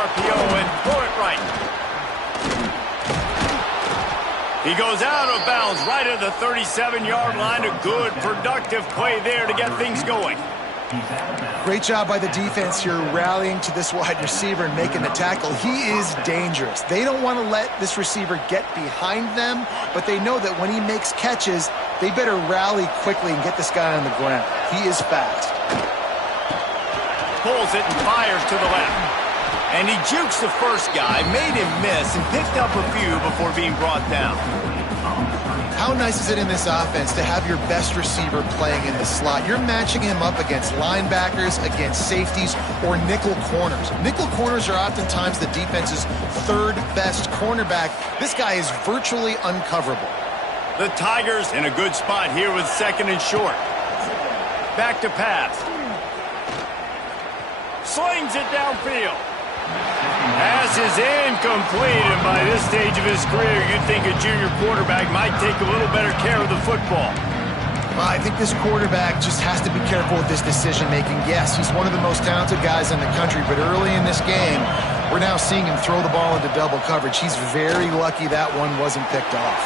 RPO and throw it right. He goes out of bounds right at the 37-yard line. A good, productive play there to get things going. Great job by the defense here rallying to this wide receiver and making the tackle. He is dangerous. They don't want to let this receiver get behind them, but they know that when he makes catches, they better rally quickly and get this guy on the ground. He is fast. Pulls it and fires to the left. And he jukes the first guy, made him miss, and picked up a few before being brought down. How nice is it in this offense to have your best receiver playing in the slot? You're matching him up against linebackers, against safeties, or nickel corners. Nickel corners are oftentimes the defense's third best cornerback. This guy is virtually uncoverable. The Tigers in a good spot here with second and short. Back to pass. Slings it downfield. Pass is incomplete, and by this stage of his career, you'd think a junior quarterback might take a little better care of the football. Well, I think this quarterback just has to be careful with this decision-making. Yes, he's one of the most talented guys in the country, but early in this game, we're now seeing him throw the ball into double coverage. He's very lucky that one wasn't picked off.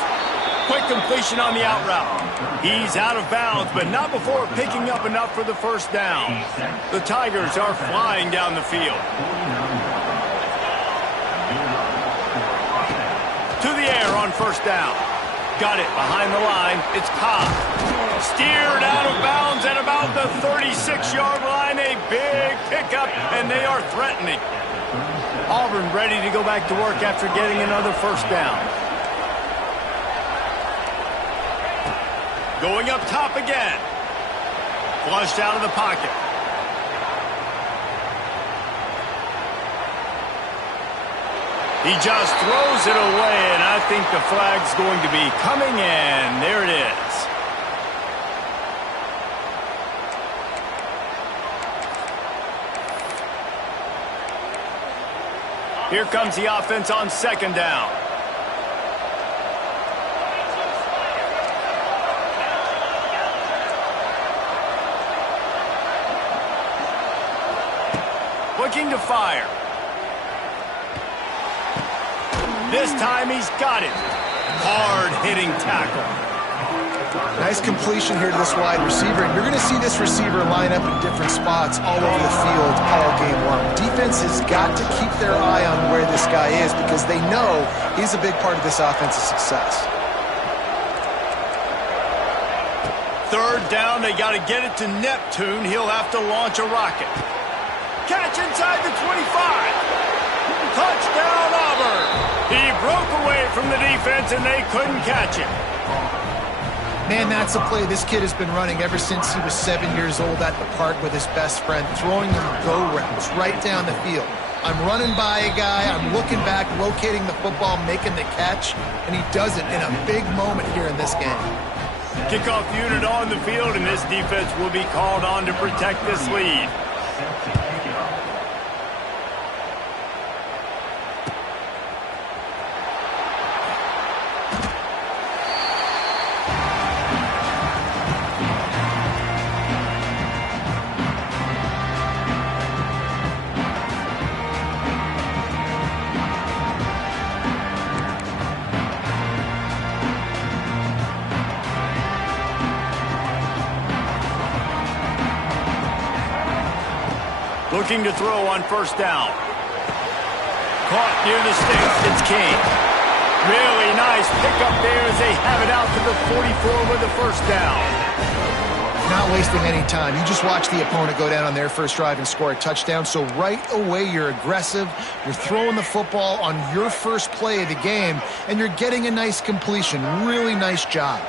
Quick completion on the out route. He's out of bounds, but not before picking up enough for the first down. The Tigers are flying down the field. To the air on first down. Got it behind the line. It's Cobb. Steered out of bounds at about the 36-yard line. A big pickup, and they are threatening. Auburn ready to go back to work after getting another first down. Going up top again. Flushed out of the pocket. He just throws it away, and I think the flag's going to be coming in. There it is. Here comes the offense on second down. Looking to fire. This time he's got it. Hard-hitting tackle. Nice completion here to this wide receiver, and you're going to see this receiver line up in different spots all over the field all game long. Defense has got to keep their eye on where this guy is because they know he's a big part of this offense's success. Third down, they got to get it to Neptune. He'll have to launch a rocket. Catch inside the 25. Touchdown, Auburn. He broke away from the defense, and they couldn't catch him. Man, that's a play this kid has been running ever since he was 7 years old at the park with his best friend, throwing them go routes right down the field. I'm running by a guy, I'm looking back, locating the football, making the catch, and he does it in a big moment here in this game. Kickoff unit on the field, and this defense will be called on to protect this lead. Looking to throw on first down. Caught near the sticks. It's King. Really nice pickup there as they have it out to the 44 with the first down. Not wasting any time. You just watch the opponent go down on their first drive and score a touchdown. So right away, you're aggressive. You're throwing the football on your first play of the game, and you're getting a nice completion. Really nice job.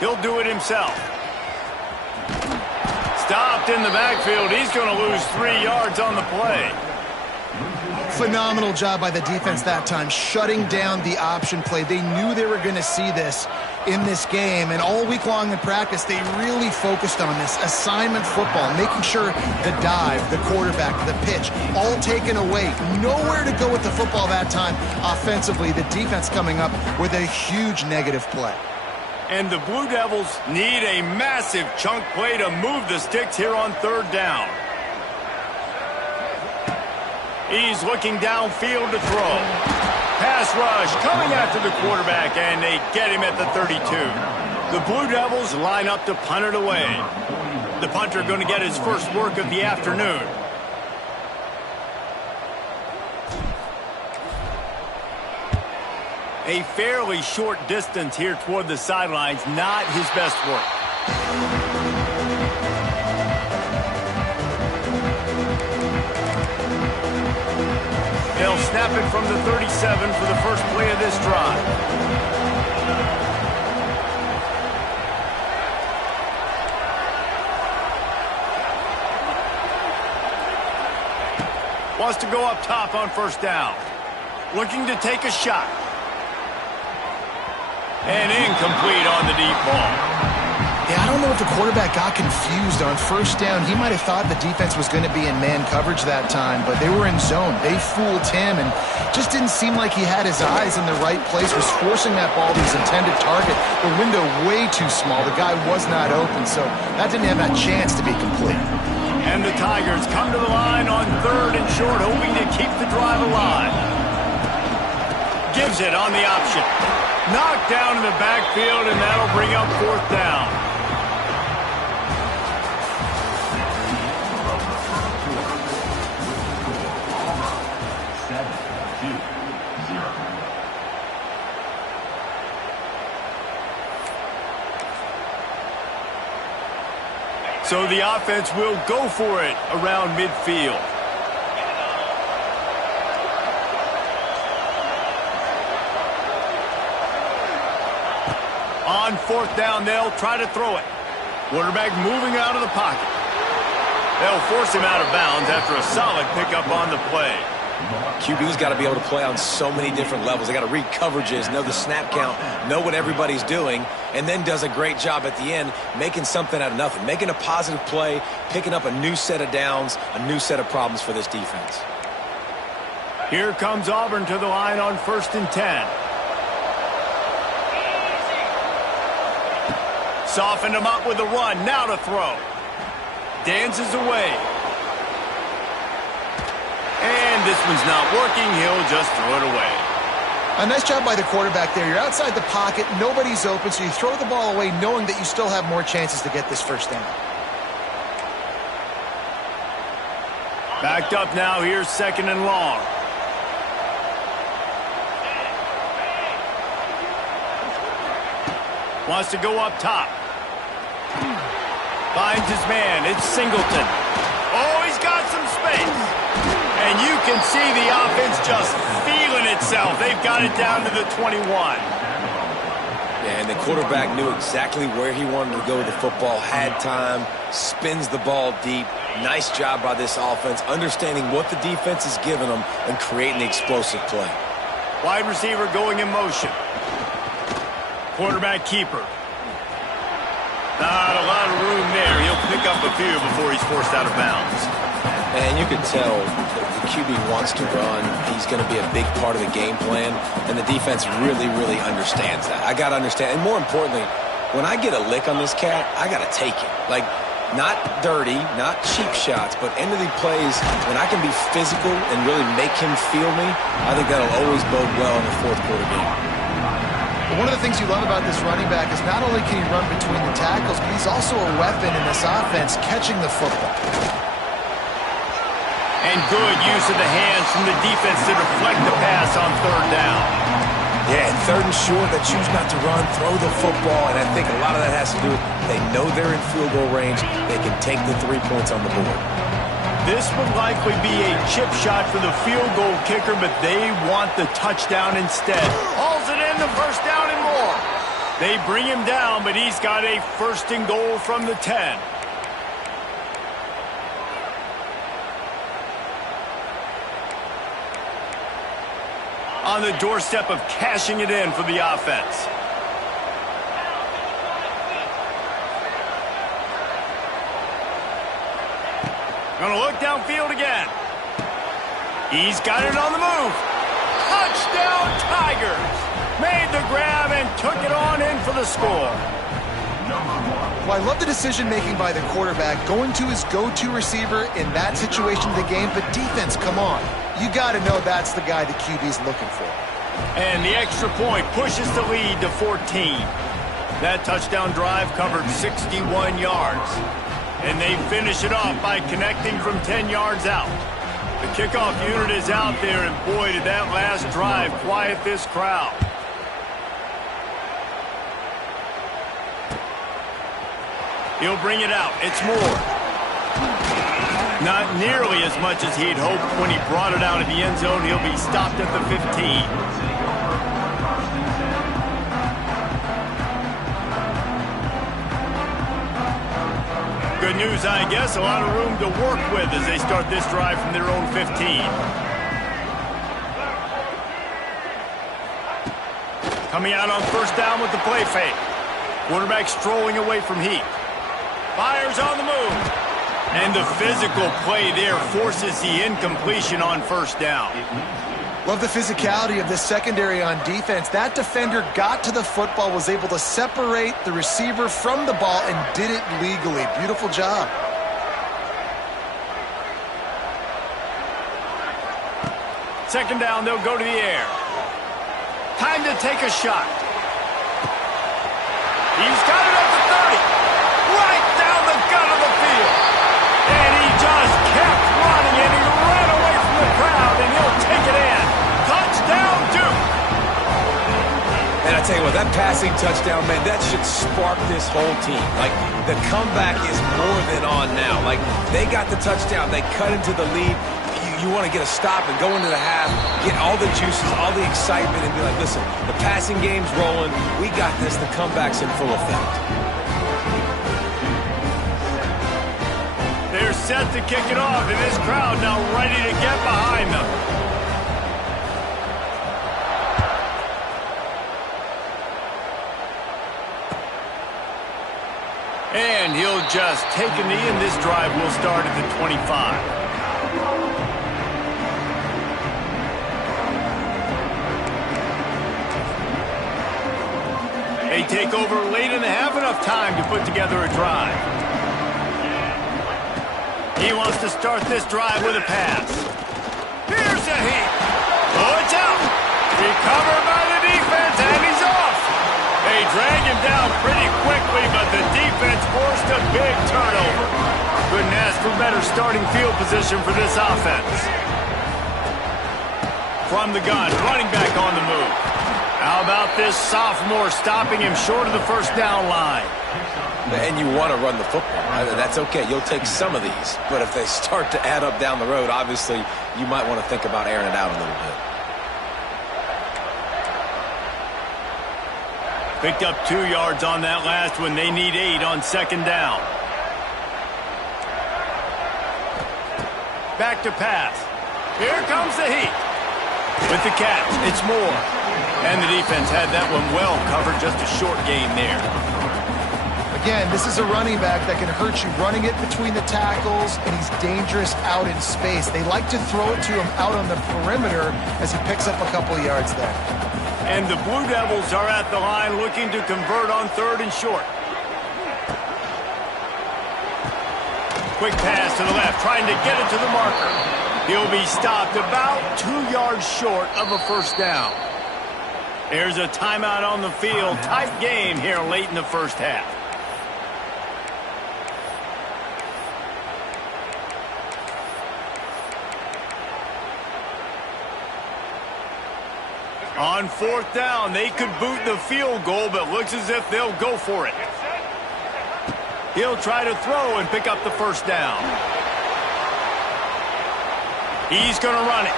He'll do it himself. Stopped in the backfield. He's going to lose 3 yards on the play. Phenomenal job by the defense that time, shutting down the option play. They knew they were going to see this in this game, and all week long in practice, they really focused on this assignment football, making sure the dive, the quarterback, the pitch, all taken away. Nowhere to go with the football that time offensively. The defense coming up with a huge negative play. And the Blue Devils need a massive chunk play to move the sticks here on third down. He's looking downfield to throw. Pass rush coming after the quarterback, and they get him at the 32. The Blue Devils line up to punt it away. The punter going to get his first work of the afternoon. A fairly short distance here toward the sidelines, not his best work. They'll snap it from the 37 for the first play of this drive. Wants to go up top on first down. Looking to take a shot. And incomplete on the deep ball. Yeah, I don't know if the quarterback got confused on first down. He might have thought the defense was going to be in man coverage that time, but they were in zone. They fooled him and just didn't seem like he had his eyes in the right place, was forcing that ball to his intended target. The window way too small. The guy was not open, so that didn't have that chance to be complete. And the Tigers come to the line on third and short, hoping to keep the drive alive. Gives it on the option. Knocked down in the backfield, and that'll bring up fourth down. So the offense will go for it around midfield. On fourth down, they'll try to throw it. Quarterback moving out of the pocket. They'll force him out of bounds after a solid pickup on the play. QB's got to be able to play on so many different levels. They got to read coverages, know the snap count, know what everybody's doing, and then does a great job at the end making something out of nothing, making a positive play, picking up a new set of downs, a new set of problems for this defense. Here comes Auburn to the line on 1st and 10. Softened him up with a run. Now to throw. Dances away. And this one's not working. He'll just throw it away. A nice job by the quarterback there. You're outside the pocket. Nobody's open, so you throw the ball away knowing that you still have more chances to get this first down. Backed up now. Here's 2nd and long. Wants to go up top. Finds his man. It's Singleton. Oh, he's got some space. And you can see the offense just feeling itself. They've got it down to the 21. Yeah, and the quarterback knew exactly where he wanted to go with the football, had time, spins the ball deep. Nice job by this offense, understanding what the defense is giving them and creating the explosive play. Wide receiver going in motion. Quarterback keeper. Not a lot of room there. He'll pick up a few before he's forced out of bounds. And you can tell the QB wants to run. He's going to be a big part of the game plan, and the defense really, really understands that. I got to understand, and more importantly, when I get a lick on this cat, I got to take it. Like, not dirty, not cheap shots, but end of the plays, when I can be physical and really make him feel me, I think that'll always bode well in the fourth quarter game. One of the things you love about this running back is not only can he run between the tackles, but he's also a weapon in this offense, catching the football. And good use of the hands from the defense to deflect the pass on third down. Yeah, and 3rd and short, they choose not to run, throw the football, and I think a lot of that has to do with they know they're in field goal range. They can take the 3 points on the board. This would likely be a chip shot for the field goal kicker, but they want the touchdown instead. Hauls it in, the first down and more. They bring him down, but he's got a 1st and goal from the 10. On the doorstep of cashing it in for the offense. Gonna look downfield again. He's got it on the move. Touchdown, Tigers! Made the grab and took it on in for the score. Well, I love the decision-making by the quarterback, going to his go-to receiver in that situation of the game, but defense, come on. You got to know that's the guy the QB's looking for. And the extra point pushes the lead to 14. That touchdown drive covered 61 yards. And they finish it off by connecting from 10 yards out. The kickoff unit is out there, and boy, did that last drive quiet this crowd. He'll bring it out. It's Moore. Not nearly as much as he'd hoped when he brought it out of the end zone. He'll be stopped at the 15. Good news, I guess. A lot of room to work with as they start this drive from their own 15. Coming out on first down with the play fake. Quarterback strolling away from Heath. Fires on the move. And the physical play there forces the incompletion on first down. Love the physicality of this secondary on defense. That defender got to the football, was able to separate the receiver from the ball, and did it legally. Beautiful job. Second down, they'll go to the air. Time to take a shot. He's got it up to 30. Right down the gut of the field. And he just kept running, and he ran away from the crowd, and he'll take it in. Touchdown, Duke. And I tell you what, that passing touchdown, man, that should spark this whole team. Like, the comeback is more than on now. Like, they got the touchdown. They cut into the lead. You want to get a stop and go into the half, get all the juices, all the excitement, and be like, listen, the passing game's rolling. We got this. The comeback's in full effect. They're set to kick it off, and this crowd now ready to get behind them. And he'll just take a knee, and this drive will start at the 25. They take over late in the half, enough time to put together a drive. He wants to start this drive with a pass. Here's a Heath. Oh, it's out. Recovered by the defense, and he's off. They drag him down pretty quickly, but the defense forced a big turnover. Couldn't ask for better starting field position for this offense. From the gun, running back on the move. How about this sophomore stopping him short of the first down line? And you want to run the football. That's okay. You'll take some of these. But if they start to add up down the road, obviously, you might want to think about airing it out a little bit. Picked up 2 yards on that last one. They need 8 on second down. Back to pass. Here comes the Heat. With the catch, it's Moore. And the defense had that one well covered. Just a short gain there. Again, this is a running back that can hurt you running it between the tackles, and he's dangerous out in space. They like to throw it to him out on the perimeter as he picks up a couple of yards there. And the Blue Devils are at the line looking to convert on third and short. Quick pass to the left, trying to get it to the marker. He'll be stopped about 2 yards short of a first down. There's a timeout on the field. Tight game here late in the first half. On fourth down, they could boot the field goal, but looks as if they'll go for it. He'll try to throw and pick up the first down. He's going to run it.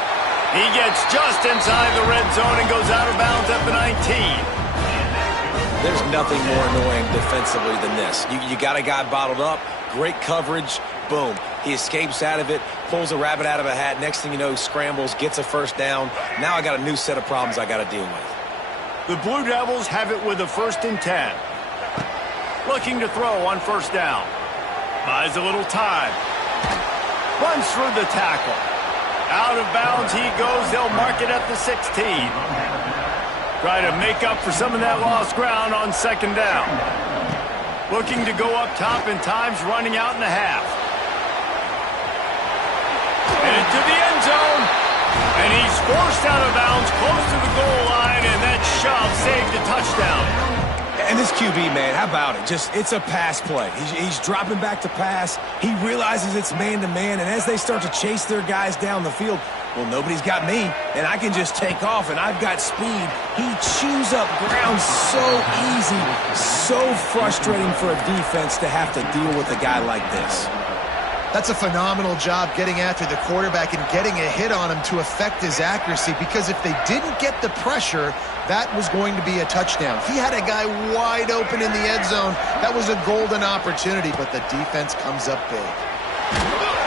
He gets just inside the red zone and goes out of bounds at the 19. There's nothing more annoying defensively than this. You got a guy bottled up, great coverage, boom. He escapes out of it, pulls a rabbit out of a hat. Next thing you know, scrambles, gets a first down. Now I got a new set of problems I got to deal with. The Blue Devils have it with a 1st and 10. Looking to throw on first down. Buys a little time. Runs through the tackle. Out of bounds he goes. They'll mark it at the 16. Try to make up for some of that lost ground on second down. Looking to go up top, and time's running out in the half. And into the end zone. And he's forced out of bounds close to the goal line, and that shove saved a touchdown. And this QB, man, how about it? It's a pass play. He's dropping back to pass. He realizes it's man-to-man, and as they start to chase their guys down the field, well, nobody's got me, and I can just take off, and I've got speed. He chews up ground so easy, so frustrating for a defense to have to deal with a guy like this. That's a phenomenal job getting after the quarterback and getting a hit on him to affect his accuracy, because if they didn't get the pressure, that was going to be a touchdown. He had a guy wide open in the end zone. That was a golden opportunity, but the defense comes up big.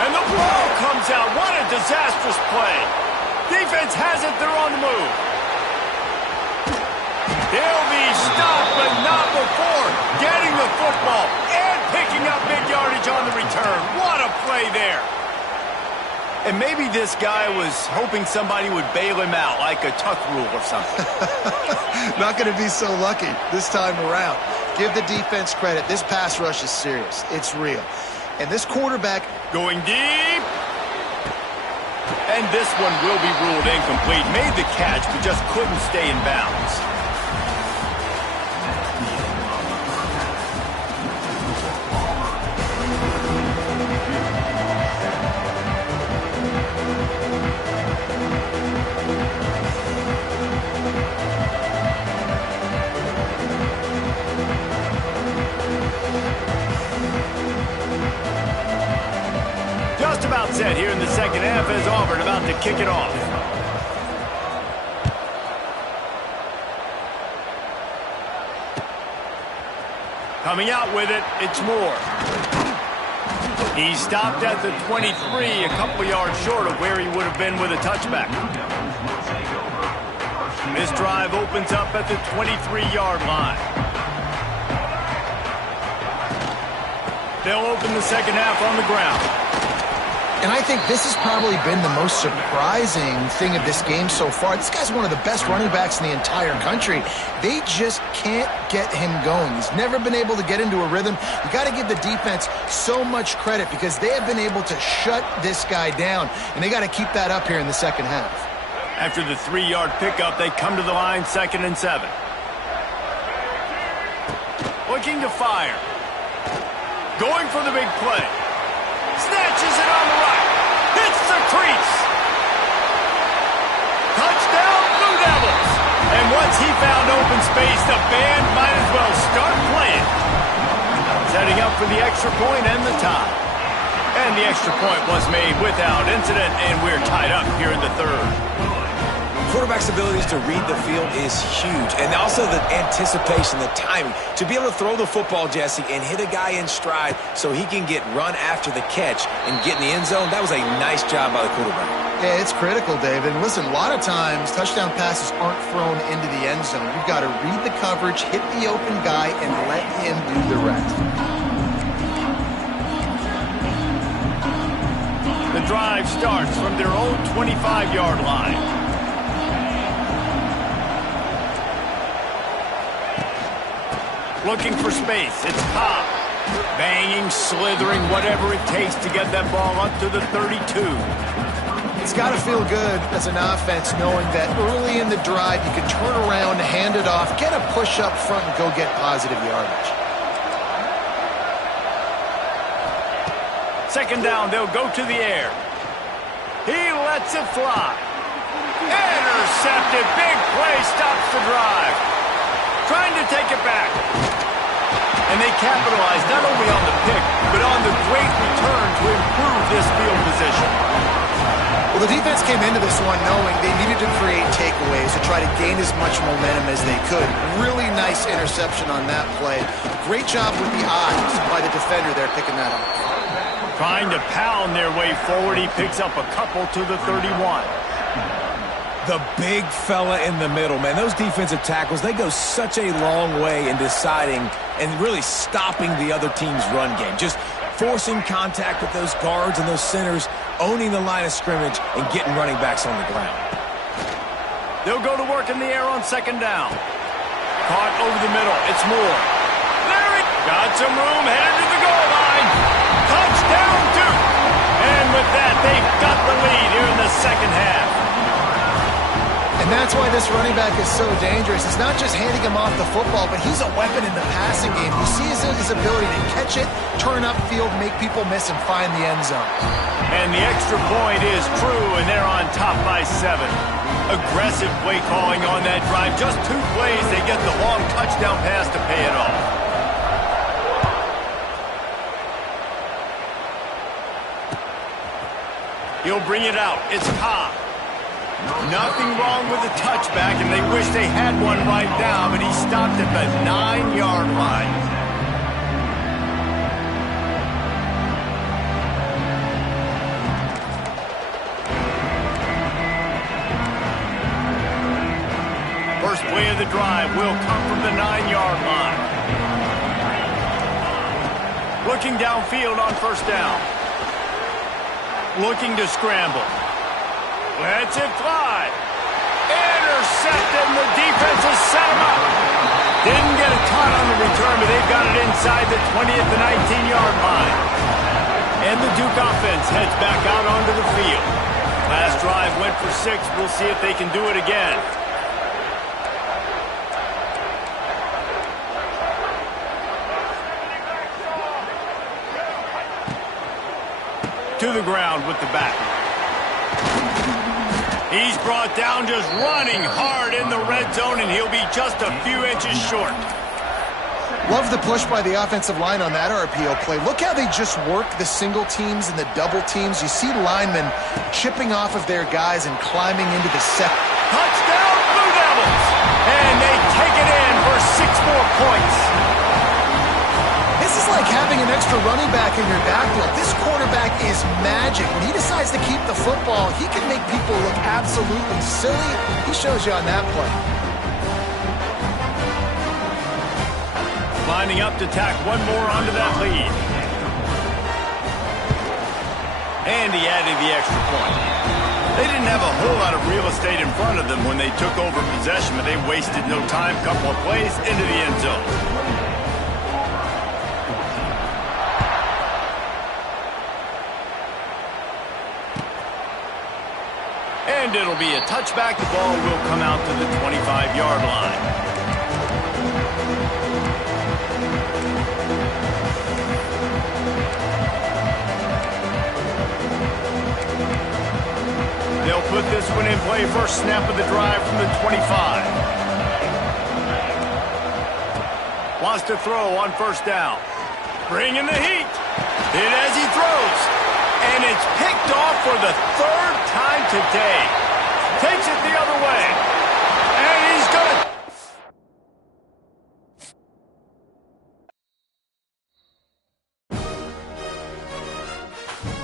And the ball comes out. What a disastrous play. Defense has it. They're on the move. They'll be stopped, but not before getting the football and picking up big yardage on the return. What a play there. And maybe this guy was hoping somebody would bail him out, like a tuck rule or something. Not going to be so lucky this time around. Give the defense credit. This pass rush is serious. It's real. And this quarterback going deep. And this one will be ruled incomplete. Made the catch, but just couldn't stay in bounds. About set here in the second half as Auburn about to kick it off. Coming out with it, it's Moore. He stopped at the 23, a couple yards short of where he would have been with a touchback. This drive opens up at the 23-yard line. They'll open the second half on the ground. And I think this has probably been the most surprising thing of this game so far. This guy's one of the best running backs in the entire country. They just can't get him going. He's never been able to get into a rhythm. You got to give the defense so much credit, because they have been able to shut this guy down, and they got to keep that up here in the second half. After the 3-yard pickup, they come to the line, 2nd and 7. Looking to fire. Going for the big play. Snatches it on the right. Hits the crease. Touchdown, Blue Devils. And once he found open space, the band might as well start playing. Setting up for the extra point and the tie. And the extra point was made without incident, and we're tied up here in the third. Quarterback's abilities to read the field is huge, and also the anticipation, the timing. To be able to throw the football, Jesse, and hit a guy in stride so he can get run after the catch and get in the end zone, that was a nice job by the quarterback. Yeah, it's critical, David. Listen, a lot of times touchdown passes aren't thrown into the end zone. You've got to read the coverage, hit the open guy, and let him do the rest. The drive starts from their own 25-yard line. Looking for space. It's Cobb. Banging, slithering, whatever it takes to get that ball up to the 32. It's got to feel good as an offense knowing that early in the drive you can turn around, hand it off, get a push up front, and go get positive yardage. Second down, they'll go to the air. He lets it fly. Intercepted. Big play stops the drive. Trying to take it back. And they capitalized not only on the pick, but on the great return to improve this field position. Well, the defense came into this one knowing they needed to create takeaways to try to gain as much momentum as they could. Really nice interception on that play. Great job with the eyes by the defender there picking that up. Trying to pound their way forward, he picks up a couple to the 31. The big fella in the middle, man. Those defensive tackles, they go such a long way in deciding and really stopping the other team's run game. Just forcing contact with those guards and those centers, owning the line of scrimmage, and getting running backs on the ground. They'll go to work in the air on second down. Caught over the middle. It's Moore. There he got some room, headed to the goal line. Touchdown, Duke. And with that, they've got the lead here in the second half. And that's why this running back is so dangerous. It's not just handing him off the football, but he's a weapon in the passing game. You see his ability to catch it, turn upfield, make people miss, and find the end zone. And the extra point is true, and they're on top by 7. Aggressive play calling on that drive. Just 2 plays, they get the long touchdown pass to pay it off. He'll bring it out. It's Cobb. Nothing wrong with the touchback, and they wish they had one right now, but he stopped at the 9-yard line. First play of the drive will come from the 9-yard line. Looking downfield on first down. Looking to scramble. Lets it fly. Intercepted, and the defense has set him up. Didn't get a ton on the return, but they've got it inside the 20 at the 19-yard line. And the Duke offense heads back out onto the field. Last drive went for 6. We'll see if they can do it again. To the ground with the back. He's brought down just running hard in the red zone, and he'll be just a few inches short. Love the push by the offensive line on that RPO play. Look how they just work the single teams and the double teams. You see linemen chipping off of their guys and climbing into the set. Touchdown, Blue Devils! And they take it in for 6 more points. This is like having an extra running back in your backfield. This quarterback is magic. When he decides to keep the football, he can make people look absolutely silly. He shows you on that play. Lining up to tack one more onto that lead. And he added the extra point. They didn't have a whole lot of real estate in front of them when they took over possession, but they wasted no time. Couple of plays into the end zone. And it'll be a touchback. The ball will come out to the 25-yard line. They'll put this one in play. First snap of the drive from the 25. Wants to throw on first down. Bringing the heat. Did as he throws. And it's picked off for the 3rd time today.